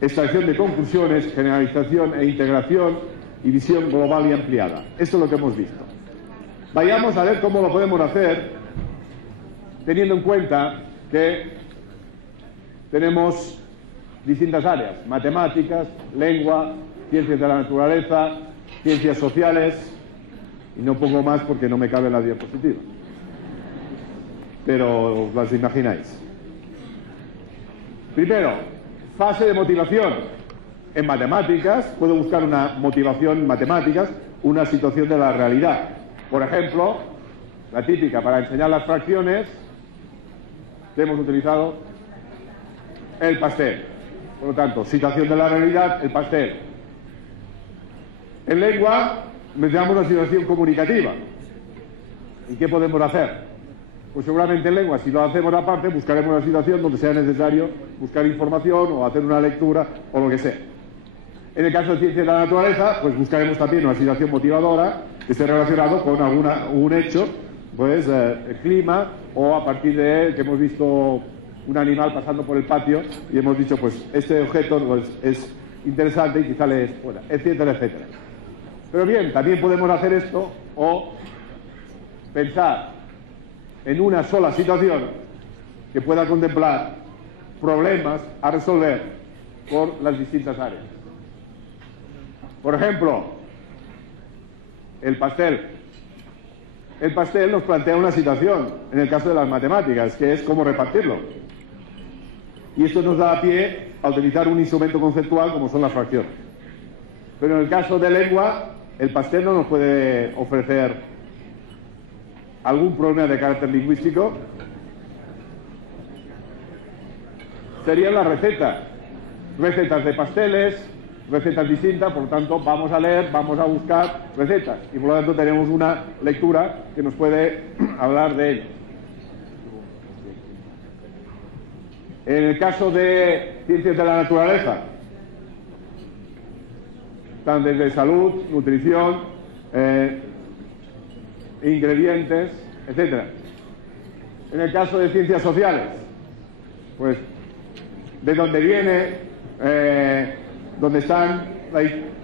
extracción de conclusiones, generalización e integración y visión global y ampliada. Esto es lo que hemos visto. Vayamos a ver cómo lo podemos hacer, teniendo en cuenta que tenemos distintas áreas: matemáticas, lengua, ciencias de la naturaleza, ciencias sociales, y no pongo más porque no me cabe la diapositiva, pero os las imagináis. Primero, fase de motivación. En matemáticas, puedo buscar una motivación en matemáticas, una situación de la realidad. Por ejemplo, la típica para enseñar las fracciones, hemos utilizado el pastel. Por lo tanto, situación de la realidad, el pastel. En lengua, necesitamos una situación comunicativa. ¿Y qué podemos hacer? Pues seguramente en lengua, si lo hacemos aparte, buscaremos una situación donde sea necesario buscar información o hacer una lectura o lo que sea. En el caso de ciencia de la naturaleza, pues buscaremos también una situación motivadora que esté relacionado con un hecho, pues el clima, o a partir de él que hemos visto un animal pasando por el patio y hemos dicho, pues este objeto pues, es interesante y quizá le es fuera, etcétera, etcétera. Pero bien, también podemos hacer esto o pensar en una sola situación que pueda contemplar problemas a resolver por las distintas áreas. Por ejemplo, el pastel. El pastel nos plantea una situación, en el caso de las matemáticas, que es cómo repartirlo. Y esto nos da pie a utilizar un instrumento conceptual como son las fracciones. Pero en el caso de lengua, el pastel no nos puede ofrecer algún problema de carácter lingüístico. Serían las recetas. Recetas de pasteles, recetas distintas, por lo tanto vamos a leer, vamos a buscar recetas y por lo tanto tenemos una lectura que nos puede hablar de ello. En el caso de ciencias de la naturaleza, están desde salud, nutrición, ingredientes, etc. En el caso de ciencias sociales, pues de dónde viene, dónde están,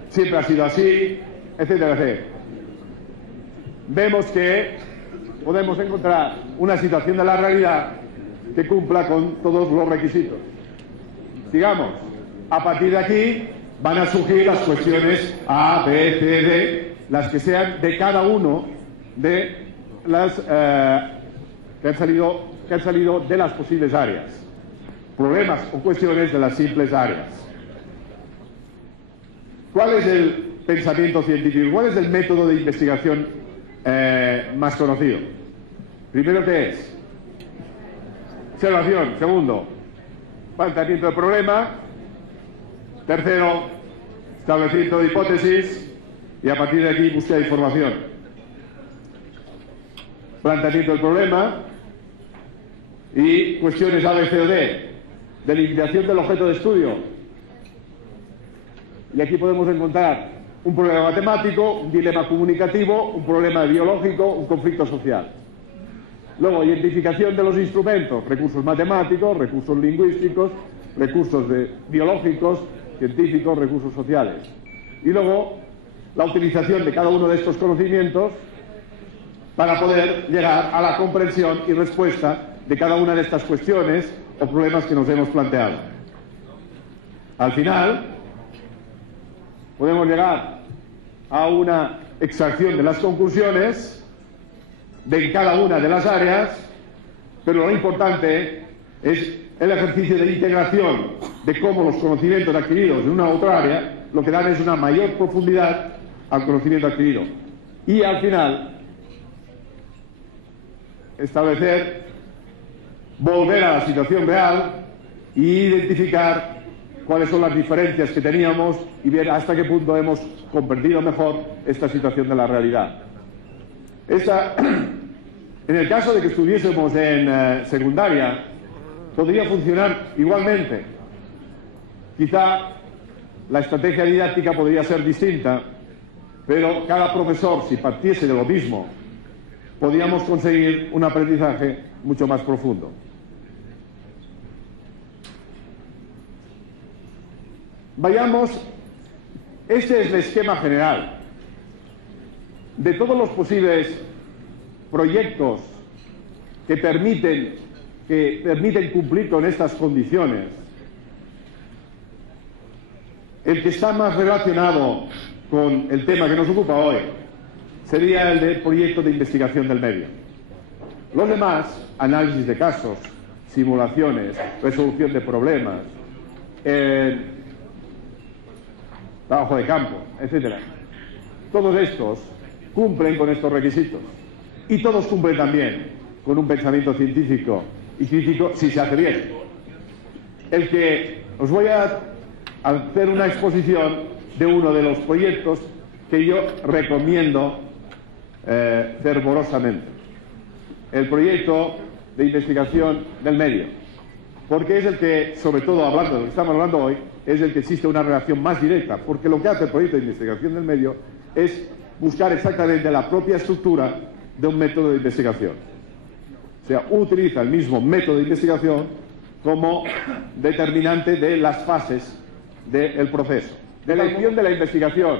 siempre ha sido así, etcétera, etcétera. Vemos que podemos encontrar una situación de la realidad que cumpla con todos los requisitos. Sigamos. A partir de aquí van a surgir las cuestiones A, B, C, D, las que sean de cada uno de las que han salido de las posibles áreas. Problemas o cuestiones de las simples áreas. ¿Cuál es el pensamiento científico? ¿Cuál es el método de investigación más conocido? Primero, ¿qué es? Observación. Segundo, planteamiento del problema. Tercero, establecimiento de hipótesis. Y a partir de aquí, búsqueda de información. Planteamiento del problema. Y cuestiones A, B, C o D. Delimitación del objeto de estudio. Y aquí podemos encontrar un problema matemático, un dilema comunicativo, un problema biológico, un conflicto social. Luego, identificación de los instrumentos, recursos matemáticos, recursos lingüísticos, recursos biológicos, científicos, recursos sociales. Y luego, la utilización de cada uno de estos conocimientos para poder llegar a la comprensión y respuesta de cada una de estas cuestiones o problemas que nos hemos planteado. Al final, podemos llegar a una extracción de las conclusiones de cada una de las áreas, pero lo importante es el ejercicio de integración de cómo los conocimientos adquiridos en una u otra área lo que dan es una mayor profundidad al conocimiento adquirido. Y al final, volver a la situación real e identificar cuáles son las diferencias que teníamos y ver hasta qué punto hemos comprendido mejor esta situación de la realidad. En el caso de que estuviésemos en secundaria, podría funcionar igualmente. Quizá la estrategia didáctica podría ser distinta, pero cada profesor, si partiese de lo mismo, podríamos conseguir un aprendizaje mucho más profundo. Vayamos, este es el esquema general de todos los posibles proyectos que permiten cumplir con estas condiciones. El que está más relacionado con el tema que nos ocupa hoy sería el del proyecto de investigación del medio. Los demás, análisis de casos, simulaciones, resolución de problemas, trabajo de campo, etc. Todos estos cumplen con estos requisitos. Y todos cumplen también con un pensamiento científico y crítico si se hace bien. El que os voy a hacer una exposición de uno de los proyectos que yo recomiendo fervorosamente. El proyecto de investigación del medio. Porque es el que, sobre todo hablando de lo que estamos hablando hoy, es el que existe una relación más directa. Porque lo que hace el proyecto de investigación del medio es buscar exactamente la propia estructura de un método de investigación. O sea, utiliza el mismo método de investigación como determinante de las fases del proceso. De la elección de la investigación.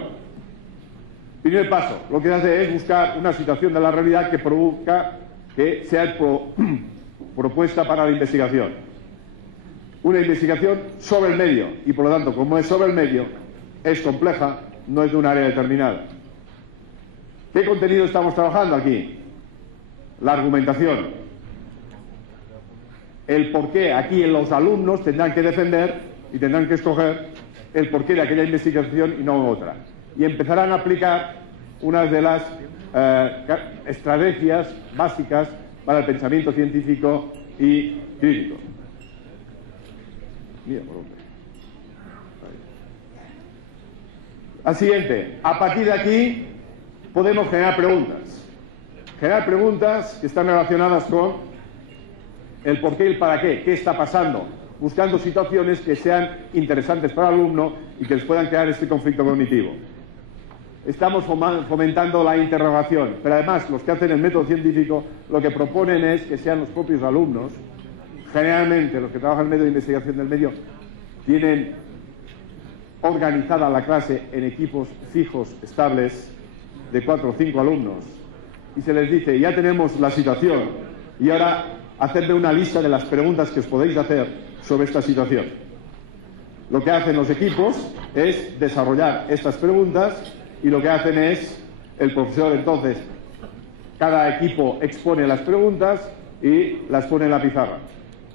Primer paso, lo que hace es buscar una situación de la realidad que provoca que sea propuesta para la investigación. Una investigación sobre el medio, y por lo tanto, como es sobre el medio, es compleja, no es de un área determinada. ¿Qué contenido estamos trabajando aquí? La argumentación. El porqué. Aquí los alumnos tendrán que defender y tendrán que escoger el porqué de aquella investigación y no otra. Y empezarán a aplicar unas de las estrategias básicas para el pensamiento científico y crítico. Mira, por dónde. Al siguiente. A partir de aquí podemos generar preguntas. Generar preguntas que están relacionadas con el por qué y el para qué. ¿Qué está pasando? Buscando situaciones que sean interesantes para el alumno y que les puedan crear este conflicto cognitivo. Estamos fomentando la interrogación, pero además los que hacen el método científico lo que proponen es que sean los propios alumnos. Generalmente los que trabajan en el medio de investigación del medio tienen organizada la clase en equipos fijos, estables, de 4 o 5 alumnos, y se les dice, ya tenemos la situación, y ahora hacedme una lista de las preguntas que os podéis hacer sobre esta situación. Lo que hacen los equipos es desarrollar estas preguntas, y lo que hacen es, el profesor entonces, cada equipo expone las preguntas y las pone en la pizarra.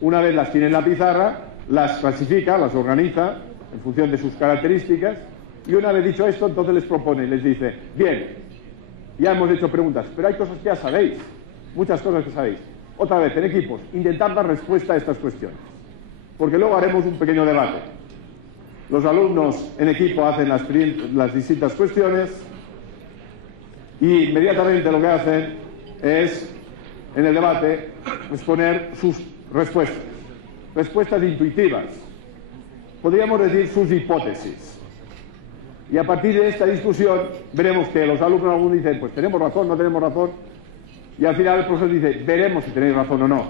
Una vez las tiene en la pizarra, las clasifica, las organiza en función de sus características, y una vez dicho esto, entonces les propone y les dice, bien, ya hemos hecho preguntas, pero hay cosas que ya sabéis, muchas cosas que sabéis. Otra vez, en equipos, intentad dar respuesta a estas cuestiones, porque luego haremos un pequeño debate. Los alumnos en equipo hacen las distintas cuestiones y inmediatamente lo que hacen es, en el debate, exponer sus respuestas. Respuestas intuitivas. Podríamos decir sus hipótesis. Y a partir de esta discusión veremos que los alumnos algunos dicen, pues tenemos razón, no tenemos razón, y al final el profesor dice, veremos si tenéis razón o no.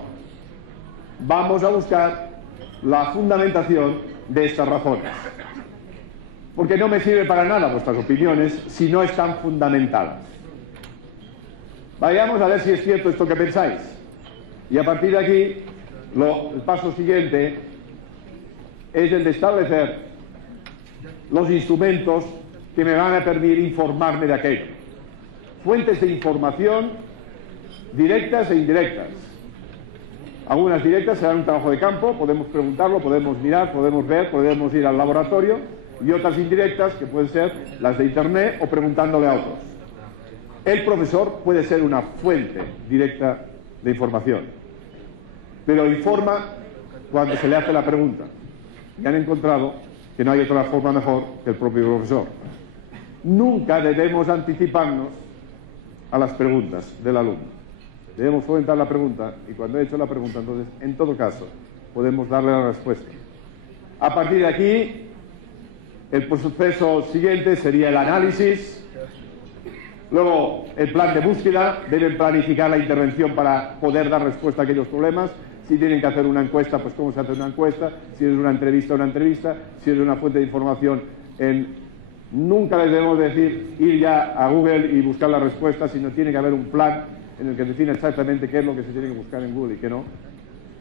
Vamos a buscar la fundamentación de estas razones. Porque no me sirve para nada vuestras opiniones si no están fundamentadas. Vayamos a ver si es cierto esto que pensáis. Y a partir de aquí, el paso siguiente es el de establecer los instrumentos que me van a permitir informarme de aquello. Fuentes de información directas e indirectas. Algunas directas serán un trabajo de campo, podemos preguntarlo, podemos mirar, podemos ver, podemos ir al laboratorio, y otras indirectas que pueden ser las de Internet o preguntándole a otros. El profesor puede ser una fuente directa de información, pero informa cuando se le hace la pregunta. Y han encontrado que no hay otra forma mejor que el propio profesor. Nunca debemos anticiparnos a las preguntas del alumno. Debemos fomentar la pregunta y cuando he hecho la pregunta, entonces, en todo caso, podemos darle la respuesta. A partir de aquí, el proceso siguiente sería el análisis. Luego, el plan de búsqueda. Deben planificar la intervención para poder dar respuesta a aquellos problemas. Si tienen que hacer una encuesta, pues cómo se hace una encuesta. Si es una entrevista. Si es una fuente de información. Nunca les debemos decir ir ya a Google y buscar la respuesta, sino tiene que haber un plan en el que define exactamente qué es lo que se tiene que buscar en Google y qué no.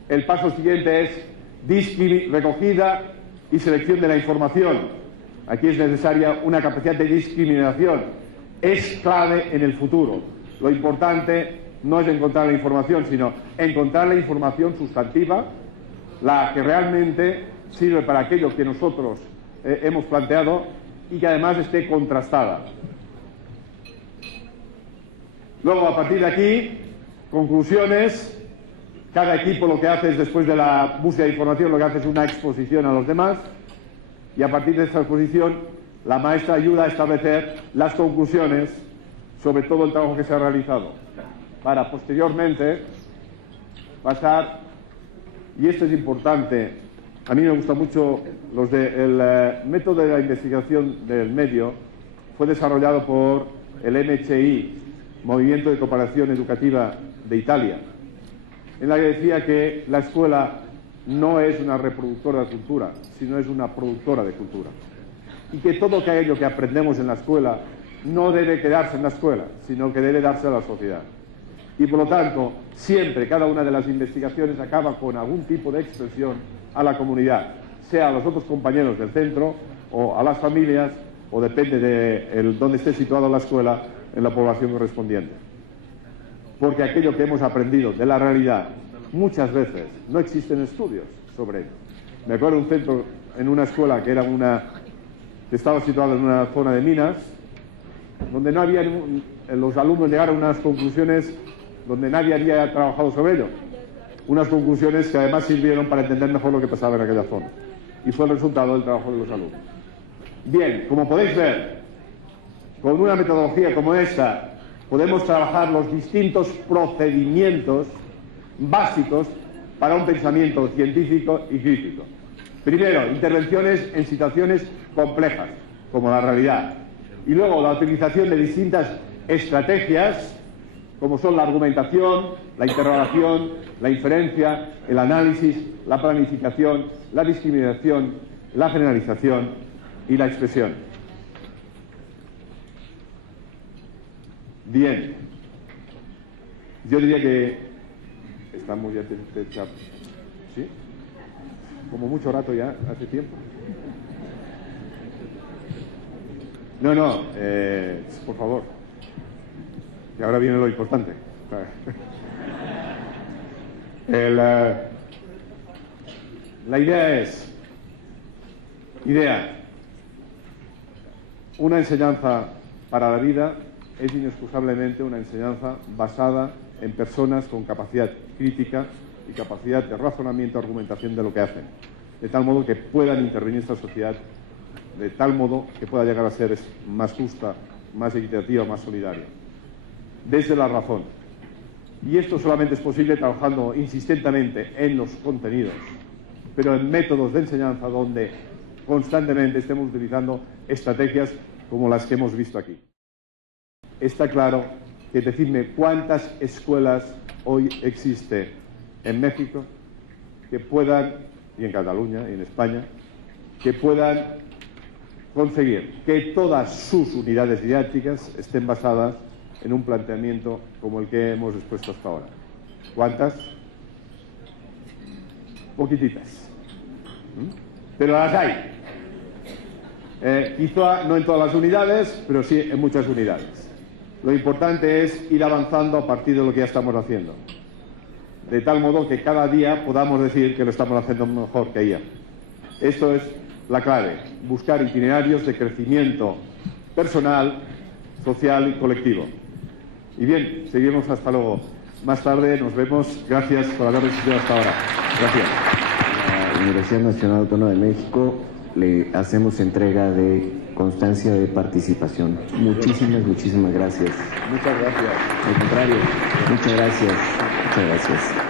El paso siguiente es recogida y selección de la información. Aquí es necesaria una capacidad de discriminación. Es clave en el futuro. Lo importante no es encontrar la información, sino encontrar la información sustantiva, la que realmente sirve para aquello que nosotros hemos planteado y que además esté contrastada. Luego, a partir de aquí, conclusiones. Cada equipo lo que hace es, después de la búsqueda de información, lo que hace es una exposición a los demás. Y a partir de esta exposición, la maestra ayuda a establecer las conclusiones sobre todo el trabajo que se ha realizado, para posteriormente pasar, y esto es importante, a mí me gusta mucho, el método de la investigación del medio fue desarrollado por el MCI, Movimiento de Cooperación Educativa de Italia, en la que decía que la escuela no es una reproductora de cultura, sino es una productora de cultura. Y que todo aquello que aprendemos en la escuela no debe quedarse en la escuela, sino que debe darse a la sociedad. Y por lo tanto, siempre cada una de las investigaciones acaba con algún tipo de expresión a la comunidad, sea a los otros compañeros del centro, o a las familias, o depende de dónde esté situada la escuela, en la población correspondiente. Porque aquello que hemos aprendido de la realidad, muchas veces no existen estudios sobre ello. Me acuerdo de un centro en una escuela que estaba situada en una zona de minas, donde no había los alumnos llegaron a unas conclusiones donde nadie había trabajado sobre ello. Unas conclusiones que además sirvieron para entender mejor lo que pasaba en aquella zona. Y fue el resultado del trabajo de los alumnos. Bien, como podéis ver, con una metodología como esta, podemos trabajar los distintos procedimientos básicos para un pensamiento científico y crítico. Primero, intervenciones en situaciones complejas, como la realidad. Y luego, la utilización de distintas estrategias, como son la argumentación, la interrogación, la inferencia, el análisis, la planificación, la discriminación, la generalización y la expresión. Bien. Yo diría que estamos ya... ¿Sí? Como mucho rato ya, hace tiempo. No, por favor. Y ahora viene lo importante. La idea es... Una enseñanza para la vida es inexcusablemente una enseñanza basada en personas con capacidad crítica y capacidad de razonamiento, argumentación de lo que hacen, de tal modo que puedan intervenir esta sociedad, de tal modo que pueda llegar a ser más justa, más equitativa, más solidaria, desde la razón. Y esto solamente es posible trabajando insistentemente en los contenidos, pero en métodos de enseñanza donde constantemente estemos utilizando estrategias como las que hemos visto aquí. Está claro que decidme cuántas escuelas hoy existe en México que puedan, y en Cataluña y en España, que puedan conseguir que todas sus unidades didácticas estén basadas en un planteamiento como el que hemos expuesto hasta ahora. ¿Cuántas? Poquititas. Pero las hay. Quizá no en todas las unidades, pero sí en muchas unidades. Lo importante es ir avanzando a partir de lo que ya estamos haciendo, de tal modo que cada día podamos decir que lo estamos haciendo mejor que ayer. Esto es la clave, buscar itinerarios de crecimiento personal, social y colectivo. Y bien, seguimos hasta luego. Más tarde nos vemos. Gracias por haber asistido hasta ahora. Gracias. A la Universidad Nacional Autónoma de México le hacemos entrega de constancia de participación. Muchísimas gracias. Muchas gracias. Al contrario, muchas gracias. Muchas gracias.